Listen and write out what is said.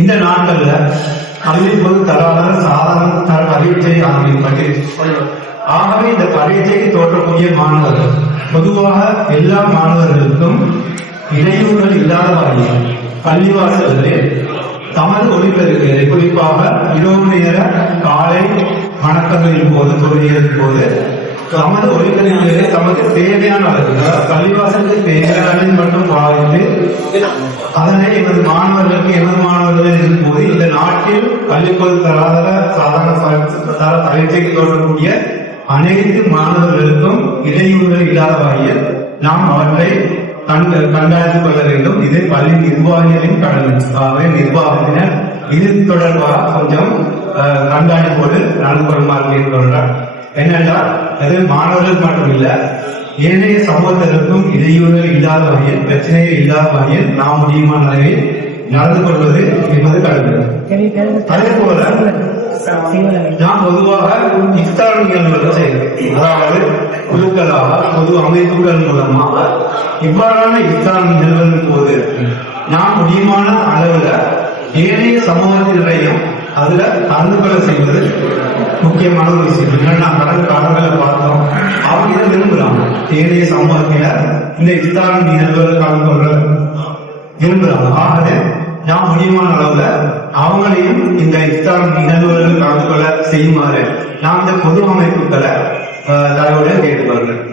இந்த நாட்கள்ல கல்வி பொது தராதர சாதாரண பரீட்சை ஆரம்பிப்பட்டு ஆகவே இந்த பரீட்சைக்கு தோற்றக்கூடிய மாணவர்கள் பொதுவாக எல்லா மாணவர்களுக்கும் இடையூறுகள் இல்லாத வகையில் பள்ளிவாசல்களில் தமது ஒளிபெருக்குகளை குறிப்பாக இரவு நேர காலை வணக்கங்களின் போது தொழுகையின் போது தமது ஒளிபெருக்குகளை தமக்கு தேவையான அளவு பள்ளிவாசலுக்கு தேவையான மட்டும் பாவித்து அதனை எமது மாணவர்கள் இருக்கும்போது இந்த நாட்டில் பள்ளிப்பொது தராதர சாதாரண பரீட்சைக்கு தோன்றக்கூடிய அனைத்து மாணவர்களுக்கும் இடையூறுகள் இல்லாத வகையில் நாம் அவற்றை கண்காணித்துக் கொள்ள வேண்டும். இது பள்ளி நிர்வாகிகளின் கடமை. நிர்வாகத்தினர் இது தொடர்பாக கொஞ்சம் கண்காணிப்போடு நடந்து கொள்ளுமாறு கேட்டுக்கொள்கிறார். என்னென்றால் அது மாணவர்கள் மட்டும் இல்ல, ஏனைய சமூகத்திற்கும் இடையூறுகள் இல்லாத வகையில், பிரச்சனைகள் இல்லாத வகையில் நாம் முடியுமான அளவில் நடந்து கொள்வது என்பது கடமை. அதே போல நாம் பொதுவாக இஃப்தார் நிகழ்வுகள் செய்கிறோம். அதாவது குழுக்களாக பொது அமைப்புகள் மூலமாக இவ்வாறான இஃப்தார் நிகழ்வுகளின் போது நாம் முடியுமான அளவுல ஏனைய சமூகத்தினரையும் அதுல கலந்து கொள்ள செய்வது முக்கியமான ஒரு விஷயம். நாம் கடந்த காலங்களை பார்த்தோம், அவங்க இதை விரும்புறாங்க. ஏனைய சமூகத்தில இந்த இஃப்தார் நிகழ்வுகள் கலந்து கொள்ள விரும்புறாங்க. ஆகவே நாம் முடியுமான அளவுல அவங்களையும் இந்த இஃப்தார் நிகழ்வுகள் கலந்து கொள்ள செய்யுமாறு நாம் இந்த பொது அமைப்புகளை தயவோடு கேட்டுக்கொள்கிறேன்.